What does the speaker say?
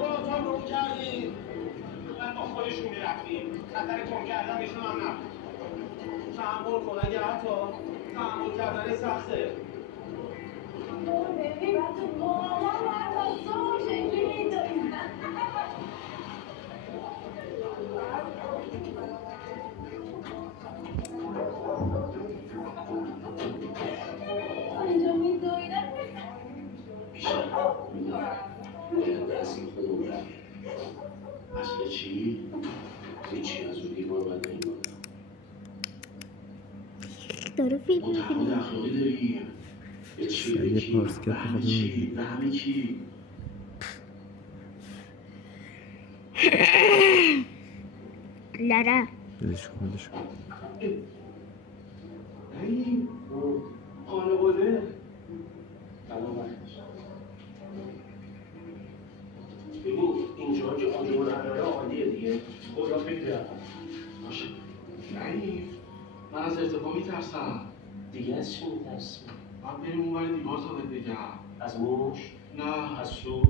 بابا تا گم کردی من با خودشون میرفتیم خطر گم کردنشون هم نبود تحمل کن اگه حتی تحمل کردن سخته ببین تو مامان باید تا صبح شکلی میدونی اینجا میدونی بیشتر باید دستی خودمون رفت اصل چی؟ هیچی از اون دیوار باید نمیماند داره فیلم ما تعهد اخلاقی داریم به چی به کی به همه چی به همه چی لره بلش کن ای خانواده سلام وقتش ببین اینجا که آجور نداره عالیه دیگه خدا فکر باشه نحیف من از ارتفاع میترسم دیگه از چی میترسی؟ باید بریم اون ور دیوار تا بهت بگم از موش؟ نه از سوز